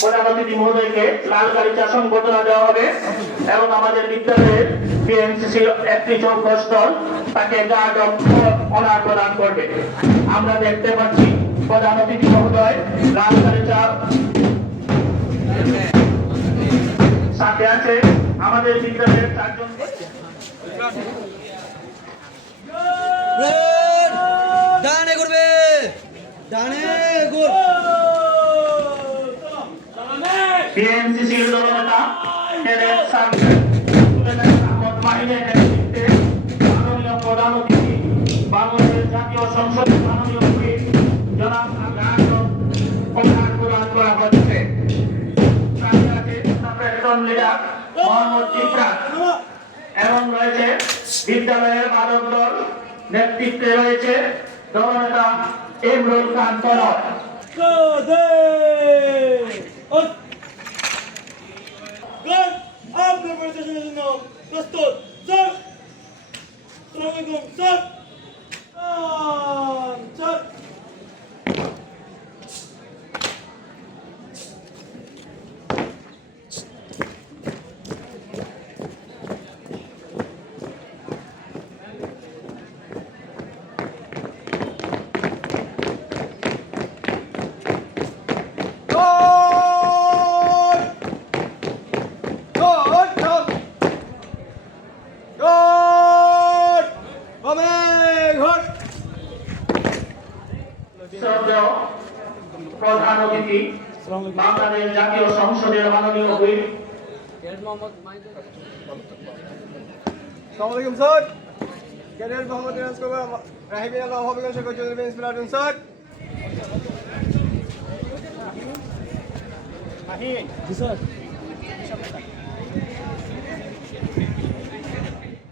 প্রধান অতিথি মহোদয়কে লাল গালিচা সংবর্ধনা দেওয়া হবে এবং আমাদের বিদ্যালয়ের বিএনসিসি একটি চৌকস দল তাকে গার্ড অফ অনার প্রদান করবে। আমরা দেখতে পাচ্ছি প্রধান অতিথি মহোদয় লাল গালিচা সাথে আছে আমাদের বিদ্যালয়ের 4 জন ডানে করবে, ডানে গোল। বিএনসিসির দলনেতা ক্যাডেট আহমদ মাহিনের নেতৃত্বে মাননীয় প্রধান অতিথি বাংলাদেশ জাতীয় সংসদের মাননীয় হুইপ জনাব প্রধান প্রদান করা হচ্ছে। সাথে আছে প্রেসিডেন্ট লিডার মোহাম্মদ ইকরাম এবং রয়েছে বিদ্যালয়ের বাদক দল নেতৃত্বে রয়েছে দলনেতা ইমরুল খান তনয়। আপনার পরিদর্শনের জন্য প্রস্তুত স্যার। আসসালামু আলাইকুম স্যার। স্যার প্রধান অতিথি বাংলাদেশ জাতীয় সংসদের মাননীয় হুইপ আসসালামু আলাইকুম স্যার। ক্যাডেট মোহাম্মদ ইরাজ কুমার রাহিবিন Allah Habiganj Sheikh Chowdhury bench platoon sir. জি স্যার।